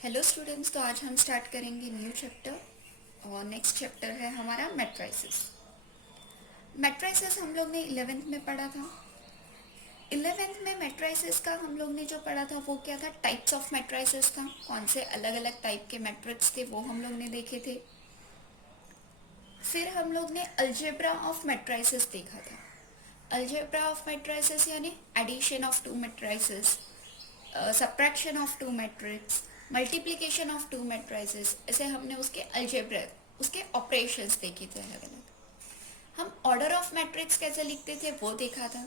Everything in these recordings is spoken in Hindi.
हेलो स्टूडेंट्स, तो आज हम स्टार्ट करेंगे न्यू चैप्टर और नेक्स्ट चैप्टर है हमारा मैट्राइसेस। मैट्राइसेस हम लोग ने 11th में पढ़ा था। 11th में मैट्राइसेस का हम लोग ने जो पढ़ा था वो क्या था, टाइप्स ऑफ मैट्राइसेस था। कौन से अलग अलग टाइप के मैट्रिक्स थे वो हम लोग ने देखे थे। फिर हम लोग ने अलजेब्रा ऑफ मैट्राइसेस देखा था। अलजेब्रा ऑफ मैट्राइसेस यानी addition of two matrices, subtraction of two matrix, multiplication of two matrices, ऐसे हमने उसके अलजेब्रा, उसके ऑपरेशंस देखे थे अलग अलग। हम ऑर्डर ऑफ मैट्रिक्स कैसे लिखते थे वो देखा था।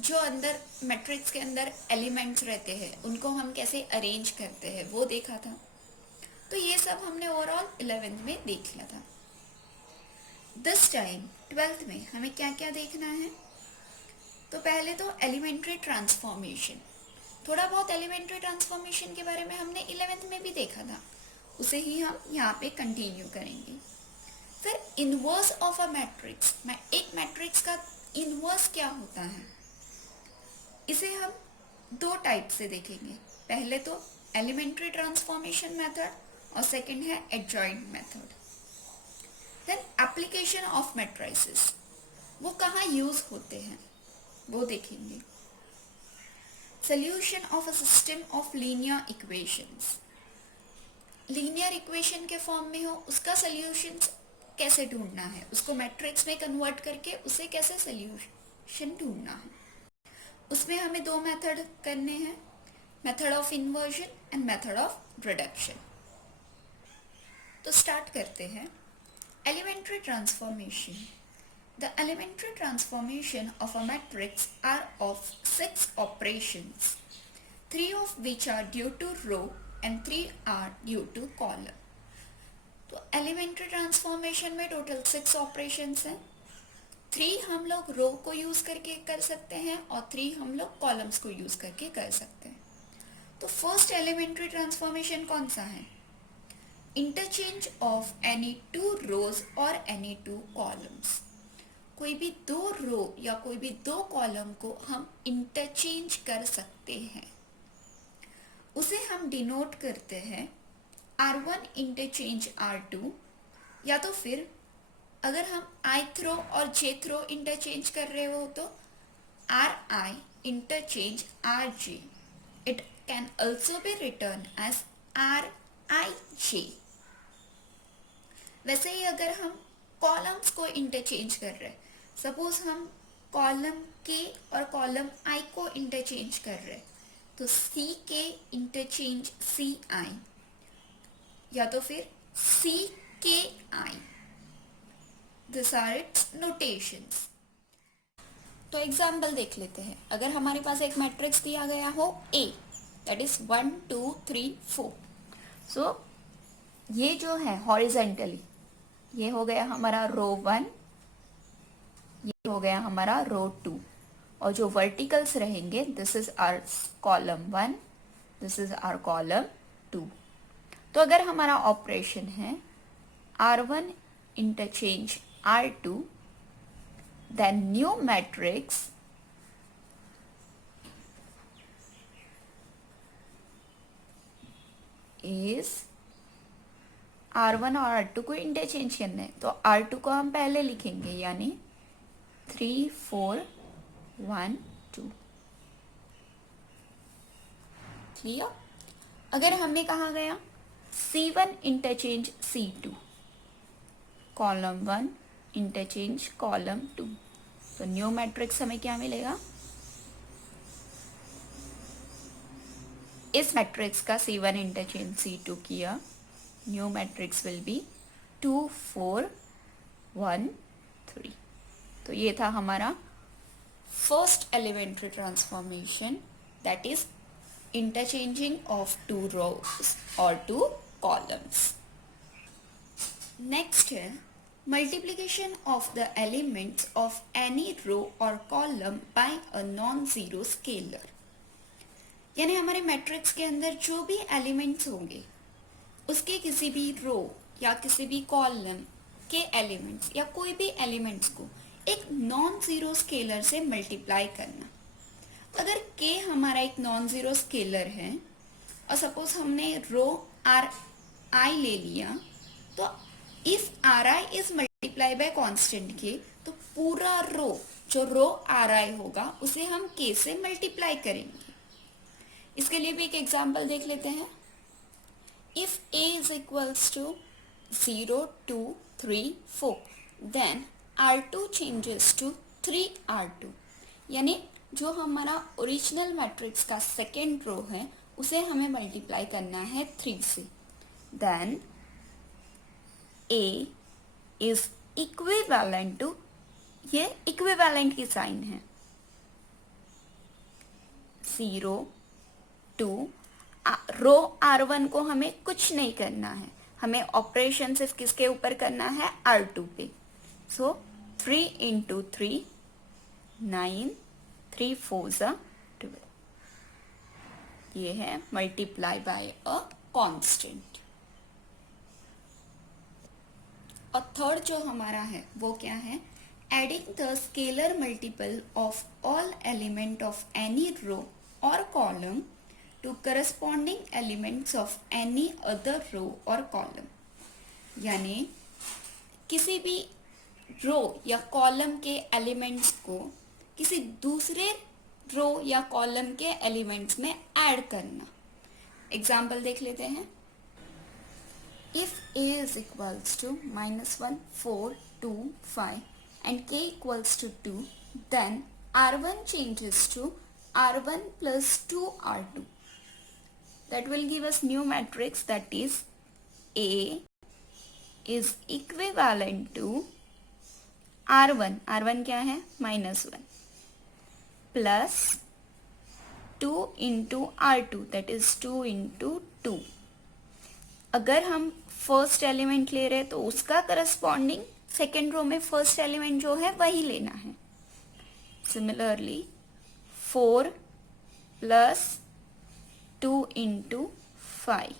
जो अंदर मैट्रिक्स के अंदर एलिमेंट्स रहते हैं उनको हम कैसे अरेंज करते हैं वो देखा था। तो ये सब हमने ओवरऑल 11th में देख लिया था। दिस टाइम 12th में हमें क्या क्या देखना है। तो पहले तो एलिमेंट्री ट्रांसफॉर्मेशन, थोड़ा बहुत एलिमेंट्री ट्रांसफॉर्मेशन के बारे में हमने 11th में भी देखा था, उसे ही हम यहाँ पे कंटिन्यू करेंगे। फिर इनवर्स ऑफ अ मैट्रिक्स, एक मैट्रिक्स का इनवर्स क्या होता है, इसे हम दो टाइप से देखेंगे। पहले तो एलिमेंट्री ट्रांसफॉर्मेशन मेथड और सेकंड है adjoint method. Then application of matrices, वो कहाँ यूज होते हैं वो देखेंगे। Solution of a system of linear equations, linear equation के फॉर्म में हो उसका सॉल्यूशन कैसे ढूंढना है, उसको मैट्रिक्स में कन्वर्ट करके उसे कैसे सॉल्यूशन ढूंढना है। उसमें हमें दो मेथड करने हैं, method of inversion and method of reduction. तो स्टार्ट करते हैं। Elementary transformation, the elementary transformation of a matrix are of 6 operations, 3 of which are due to row and 3 are due to column. तो elementary transformation में total 6 operations हैं। 3 हम लोग रो को यूज करके कर सकते हैं और 3 हम लोग कॉलम्स को यूज करके कर सकते हैं। तो फर्स्ट एलिमेंट्री ट्रांसफॉर्मेशन कौन सा है, interchange of any two rows और एनी टू कॉलम्स। कोई भी दो रो या कोई भी दो कॉलम को हम इंटरचेंज कर सकते हैं, उसे हम डिनोट करते हैं R1 इंटरचेंज R2, या तो फिर अगर हम आई थ्रो और जे थ्रो इंटरचेंज कर रहे हो तो RI interchange RJ। It can also be written as RIJ। वैसे ही अगर हम कॉलम्स को इंटरचेंज कर रहे हैं, सपोज हम कॉलम के और कॉलम आई को इंटरचेंज कर रहे हैं, तो सी के इंटरचेंज सी आई, या तो फिर सी के I. This are its notations. तो एग्जाम्पल देख लेते हैं। अगर हमारे पास एक मैट्रिक्स दिया गया हो A, दैट इज 1 2 3 4, सो ये जो है हॉरिजेंटली ये हो गया हमारा रो 1, ये हो गया हमारा रो 2, और जो वर्टिकल्स रहेंगे this is our column 1, this is our column 2। तो अगर हमारा ऑपरेशन है R1 interchange R2, then new matrix is R1 और R2 को इंटरचेंज करना है, तो R2 को हम पहले लिखेंगे, यानी 3 4 1 2। क्लियर। अगर हमें कहा गया C1 interchange C2, column 1 interchange column 2, तो न्यू मैट्रिक्स हमें क्या मिलेगा, इस मैट्रिक्स का C1 इंटरचेंज C2 किया, न्यू मैट्रिक्स विल बी 2 4 1 3। तो ये था हमारा first elementary transformation, that is interchanging of two rows और टू कॉलम्स। नेक्स्ट है multiplication of the elements of any row और column by a non zero scalar. यानी हमारे मैट्रिक्स के अंदर जो भी एलिमेंट्स होंगे उसके किसी भी रो या किसी भी कॉलम के एलिमेंट्स या कोई भी एलिमेंट्स को एक नॉन जीरो स्केलर से मल्टीप्लाई करना। अगर k हमारा एक नॉन जीरो स्केलर है और सपोज हमने रो आर आई ले लिया, तो if are I is multiply by constant के, तो पूरा रो जो रो आर आई होगा उसे हम के से मल्टीप्लाई करेंगे। इसके लिए भी एक एग्जांपल देख लेते हैं। If a is equals to 0 2 3 4, then R2 changes to 3R2, यानी जो हमारा ओरिजिनल मैट्रिक्स का सेकेंड रो है उसे हमें मल्टीप्लाई करना है 3 से। Then A is equivalent to, ये इक्विवेलेंट की साइन है, 0 2, रो R1 को हमें कुछ नहीं करना है, हमें ऑपरेशन सिर्फ किसके ऊपर करना है, R2 पे। सो 3 इंटू 3 9, 3 4 12, ये है मल्टीप्लाई बाय अ कांस्टेंट। और थर्ड जो हमारा है वो क्या है, adding the scalar multiple of all element of any row और column to corresponding elements of any other row और कॉलम, यानी किसी भी रो या कॉलम के एलिमेंट्स को किसी दूसरे रो या कॉलम के एलिमेंट्स में ऐड करना। एग्जाम्पल देख लेते हैं। If a is equals to -1 4 2 5 and k equals to 2, then R1 changes to R1 plus 2R2. That will give us new matrix, that is A is equivalent to R1, R1 क्या है, -1 plus 2 into R2, that is 2 into 2। अगर हम फर्स्ट एलिमेंट ले रहे हैं तो उसका करस्पॉन्डिंग सेकेंड रो में फर्स्ट एलिमेंट जो है वही लेना है। Similarly 4 plus 2 into 5,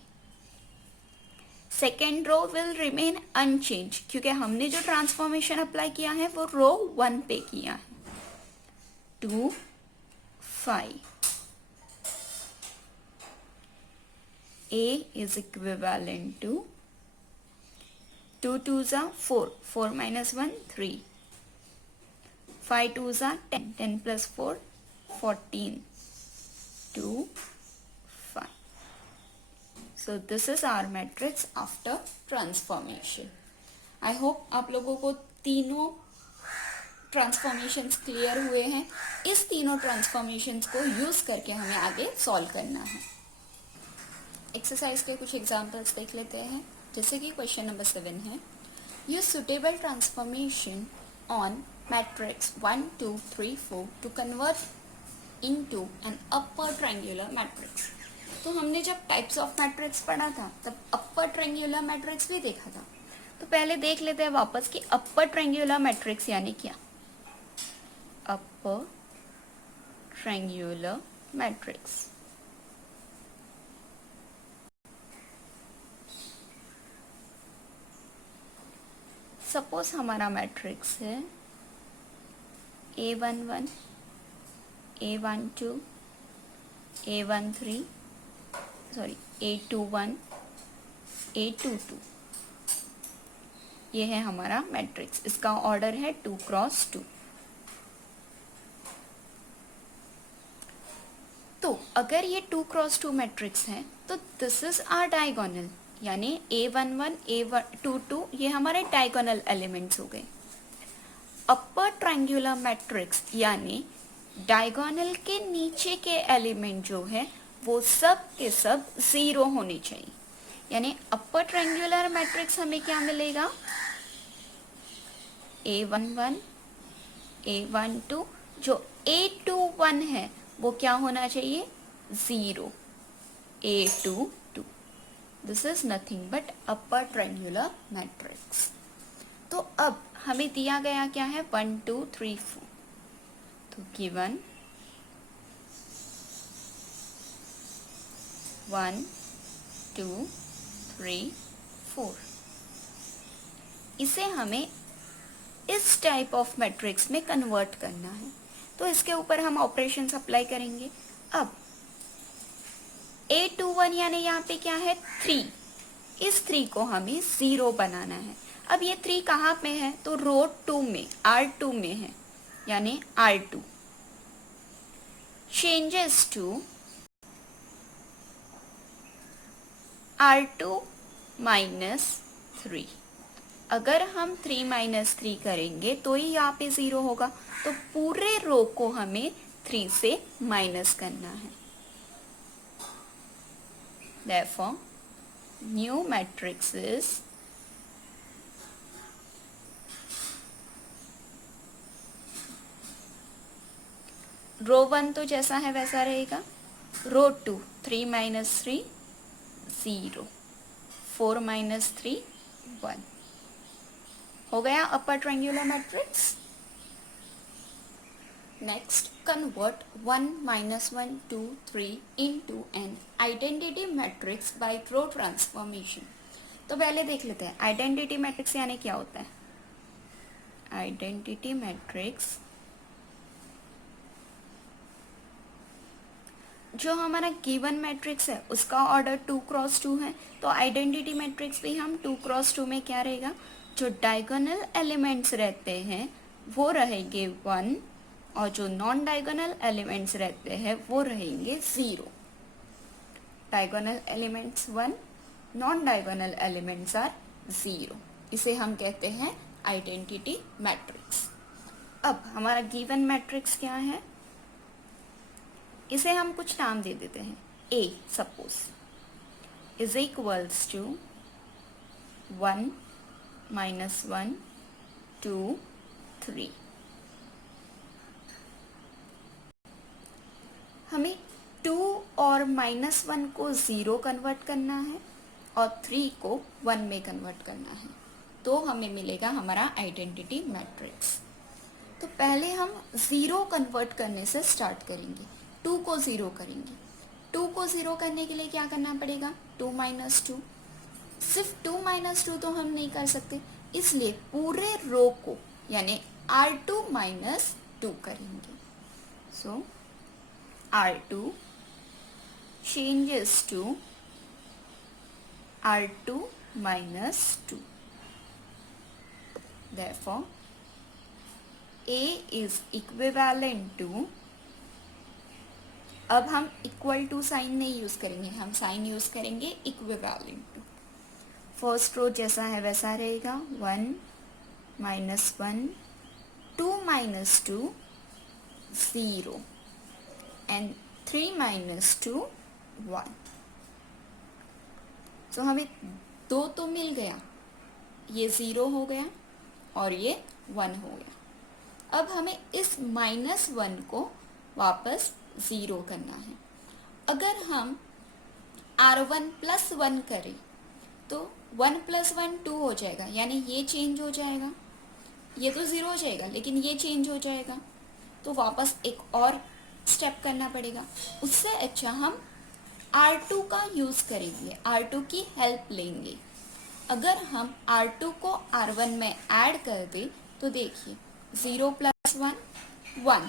second row will remain unchange, क्योंकि हमने जो ट्रांसफॉर्मेशन अप्लाई किया है वो रो 1 पे किया है। 2 5, A is equivalent to 2 2s are 4, 4 minus 1 3, 5 2s are 10, 10 plus 4 14, 2 5. So this is our matrix after transformation. I hope आप लोगों को तीनों ट्रांसफॉर्मेशंस क्लियर हुए हैं। इस तीनों ट्रांसफॉर्मेशंस को यूज करके हमें आगे सॉल्व करना है। एक्सरसाइज के कुछ एग्जांपल्स देख लेते हैं, जैसे कि क्वेश्चन नंबर 7 है, use suitable transformation on matrix 1 2 3 4 to convert into an upper triangular matrix. तो हमने जब टाइप्स ऑफ मैट्रिक्स पढ़ा था तब अपर ट्रायंगुलर मैट्रिक्स भी देखा था। तो पहले देख लेते हैं वापस कि अपर ट्रायंगुलर मैट्रिक्स यानी क्या। अपर ट्रायंगुलर मैट्रिक्स, सपोज हमारा मैट्रिक्स है A11 A12 A13 sorry A21 A22, ये है हमारा मैट्रिक्स। इसका ऑर्डर है 2 क्रॉस 2। तो अगर ये 2 क्रॉस 2 मैट्रिक्स है तो दिस इज आर डायगोनल, यानी A11 A22 ये हमारे डायगोनल एलिमेंट्स हो गए। अपर ट्रायंगुलर मैट्रिक्स यानी डायगोनल के नीचे के एलिमेंट जो है वो सब के सब 0 होने चाहिए, यानी अपर ट्रायंगुलर मैट्रिक्स हमें क्या मिलेगा, A11 A12, जो A21 है वो क्या होना चाहिए, 0, A22। This is nothing but upper triangular matrix. तो अब हमें दिया गया क्या है, 1 2 3 4। तो गिवन 1 2 3 4, इसे हमें इस टाइप ऑफ मैट्रिक्स में कन्वर्ट करना है। तो इसके ऊपर हम ऑपरेशंस अप्लाई करेंगे। अब A21 यानी यहाँ पे क्या है 3, इस 3 को हमें 0 बनाना है। अब ये 3 कहाँ पे है, तो रो 2 में R2 में है, यानी R2 changes to R2 minus 3। अगर हम 3 माइनस 3 करेंगे तो ही यहाँ पे 0 होगा, तो पूरे रो को हमें 3 से माइनस करना है। Therefore, new matrix is रो 1 तो जैसा है वैसा रहेगा, रो 2 3 माइनस 3 0, 4 माइनस 3 1 हो गया upper triangular matrix. Next, convert 1 minus 1 2 3 into an identity matrix by row transformation. तो पहले देख लेते हैं आइडेंटिटी मैट्रिक्स यानी क्या होता है। आइडेंटिटी मैट्रिक्स जो हमारा गिवन मैट्रिक्स है उसका ऑर्डर 2 क्रॉस 2 है, तो आइडेंटिटी मैट्रिक्स भी हम 2 क्रॉस 2 में क्या रहेगा, जो डायगोनल एलिमेंट्स रहते हैं वो रहेंगे 1 और जो नॉन डायगोनल एलिमेंट्स रहते हैं वो रहेंगे 0। Diagonal elements 1, non diagonal elements are 0। इसे हम कहते हैं आइडेंटिटी मैट्रिक्स। अब हमारा गिवन मैट्रिक्स क्या है, इसे हम कुछ नाम दे देते हैं। A suppose is equals to 1 minus 1 2 3। हमें 2 और माइनस 1 को 0 कन्वर्ट करना है और 3 को 1 में कन्वर्ट करना है, तो हमें मिलेगा हमारा आइडेंटिटी मैट्रिक्स। तो पहले हम 0 कन्वर्ट करने से स्टार्ट करेंगे, 2 को 0 करेंगे। 2 को 0 करने के लिए क्या करना पड़ेगा, 2 माइनस 2। सिर्फ 2 माइनस 2 तो हम नहीं कर सकते, इसलिए पूरे रो को यानी R2 माइनस 2 करेंगे। सो R2 changes to R2 minus 2. Therefore, A is equivalent to, अब हम इक्वल टू साइन नहीं यूज करेंगे, हम साइन यूज करेंगे इक्विवेलेंट टू। फर्स्ट रो जैसा है वैसा रहेगा, 1 माइनस 1 2 माइनस 2 0 एंड 3 माइनस 2 1। तो हमें 2 तो मिल गया, ये 0 हो गया और ये 1 हो गया। अब हमें इस माइनस 1 को वापस 0 करना है। अगर हम R1 प्लस 1 करें तो 1 प्लस 1 2 हो जाएगा, यानी ये चेंज हो जाएगा, ये तो 0 हो जाएगा लेकिन ये चेंज हो जाएगा, तो वापस एक और स्टेप करना पड़ेगा। उससे अच्छा हम R2 का यूज करेंगे, R2 की हेल्प लेंगे। अगर हम R2 को R1 में ऐड कर दें तो देखिए 0 प्लस 1 1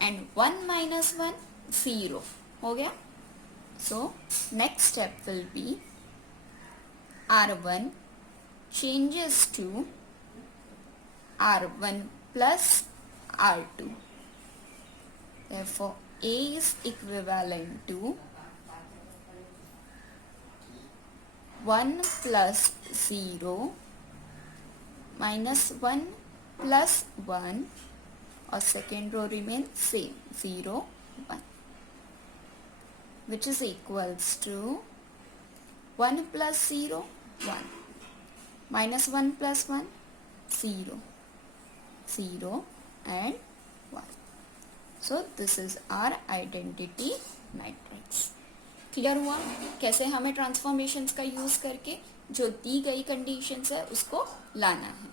एंड 1 माइनस 1 0 हो गया। So next step will be R1 changes to R1 plus R2. Therefore, A is equivalent to 1 plus 0 minus 1 plus 1 और second row remains same 0 1, which is equals to 1 plus 0 1 minus 1 plus 1 0 0 and 1. So this is our identity matrix. Clear हुआ कैसे हमें ट्रांसफॉर्मेशंस का यूज करके जो दी गई कंडीशंस है उसको लाना है।